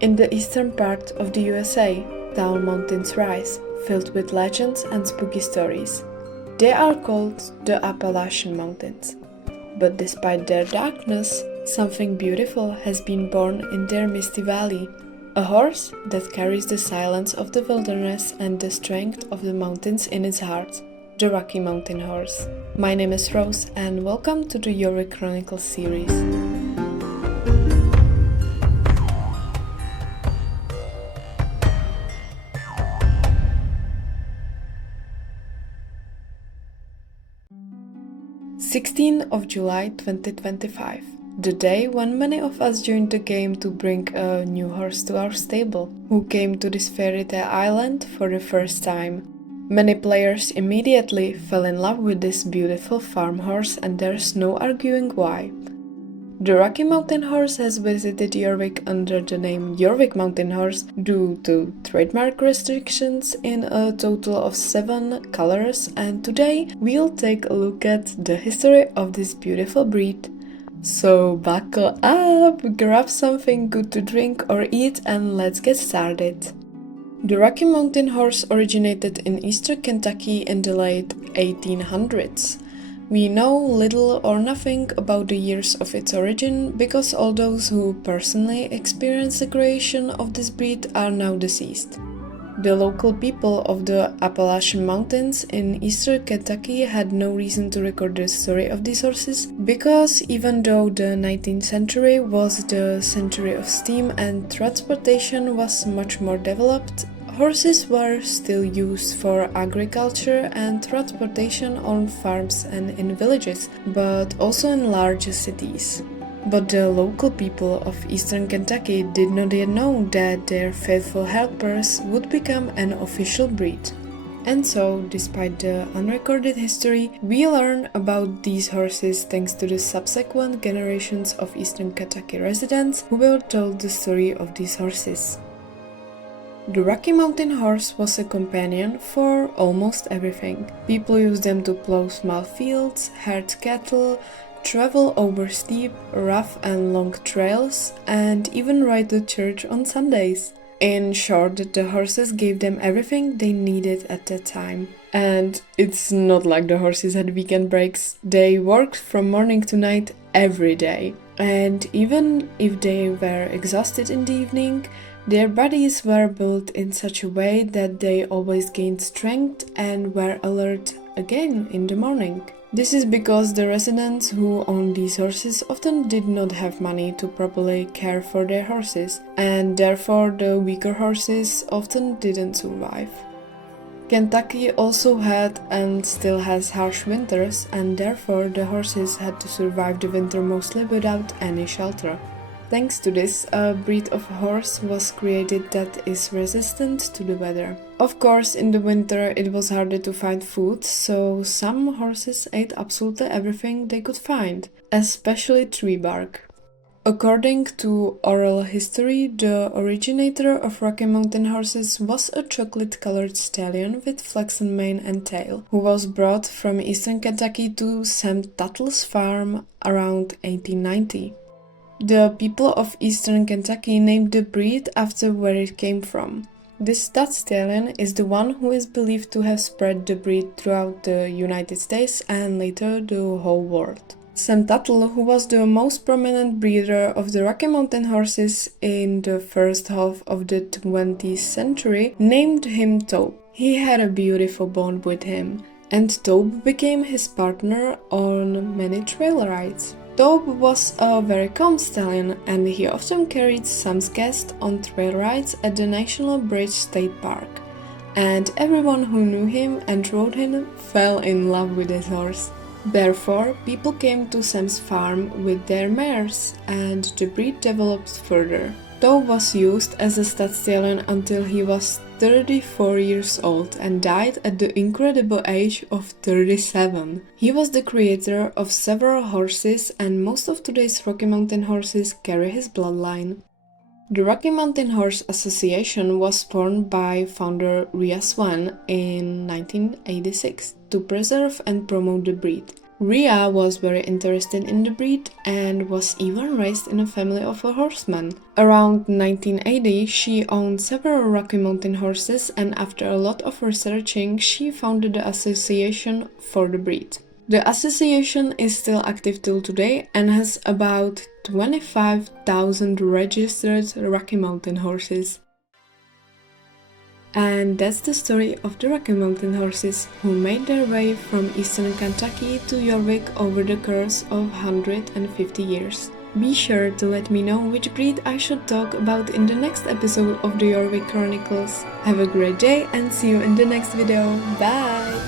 In the eastern part of the USA, tall mountains rise, filled with legends and spooky stories. They are called the Appalachian Mountains. But despite their darkness, something beautiful has been born in their misty valley. A horse that carries the silence of the wilderness and the strength of the mountains in its heart. The Rocky Mountain Horse. My name is Rose and welcome to the JORVIK Chronicles series. July 16, 2025, the day when many of us joined the game to bring a new horse to our stable, who came to this fairy tale island for the first time. Many players immediately fell in love with this beautiful farm horse and there's no arguing why. The Rocky Mountain Horse has visited JORVIK under the name JORVIK Mountain Horse due to trademark restrictions in a total of 7 colors, and today we'll take a look at the history of this beautiful breed. So buckle up, grab something good to drink or eat and let's get started. The Rocky Mountain Horse originated in eastern Kentucky in the late 1800s. We know little or nothing about the years of its origin because all those who personally experienced the creation of this breed are now deceased. The local people of the Appalachian Mountains in eastern Kentucky had no reason to record the story of these horses because even though the 19th century was the century of steam and transportation was much more developed, horses were still used for agriculture and transportation on farms and in villages, but also in larger cities. But the local people of eastern Kentucky did not yet know that their faithful helpers would become an official breed. And so, despite the unrecorded history, we learn about these horses thanks to the subsequent generations of eastern Kentucky residents who were told the story of these horses. The Rocky Mountain Horse was a companion for almost everything. People used them to plow small fields, herd cattle, travel over steep, rough and long trails, and even ride to church on Sundays. In short, the horses gave them everything they needed at that time. And it's not like the horses had weekend breaks. They worked from morning to night every day. And even if they were exhausted in the evening, their bodies were built in such a way that they always gained strength and were alert again in the morning. This is because the residents who owned these horses often did not have money to properly care for their horses, and therefore the weaker horses often didn't survive. Kentucky also had and still has harsh winters, and therefore the horses had to survive the winter mostly without any shelter. Thanks to this, a breed of horse was created that is resistant to the weather. Of course, in the winter it was harder to find food, so some horses ate absolutely everything they could find, especially tree bark. According to oral history, the originator of Rocky Mountain horses was a chocolate-colored stallion with flaxen mane and tail, who was brought from eastern Kentucky to Sam Tuttle's farm around 1890. The people of eastern Kentucky named the breed after where it came from. This stud stallion is the one who is believed to have spread the breed throughout the United States and later the whole world. Sam Tuttle, who was the most prominent breeder of the Rocky Mountain horses in the first half of the 20th century, named him Tobe. He had a beautiful bond with him, and Tobe became his partner on many trail rides. Tobe was a very calm stallion and he often carried Sam's guests on trail rides at the National Bridge State Park, and everyone who knew him and rode him fell in love with his horse. Therefore, people came to Sam's farm with their mares, and the breed developed further. Tobe was used as a stud stallion until he was 34 years old and died at the incredible age of 37. He was the creator of several horses, and most of today's Rocky Mountain horses carry his bloodline. The Rocky Mountain Horse Association was formed by founder Rhea Swan in 1986 to preserve and promote the breed. Rhea was very interested in the breed and was even raised in a family of a horseman. Around 1980, she owned several Rocky Mountain horses, and after a lot of researching, she founded the association for the breed. The association is still active till today and has about 25,000 registered Rocky Mountain horses. And that's the story of the Rocky Mountain horses, who made their way from eastern Kentucky to Jorvik over the course of 150 years. Be sure to let me know which breed I should talk about in the next episode of the Jorvik Chronicles. Have a great day and see you in the next video. Bye!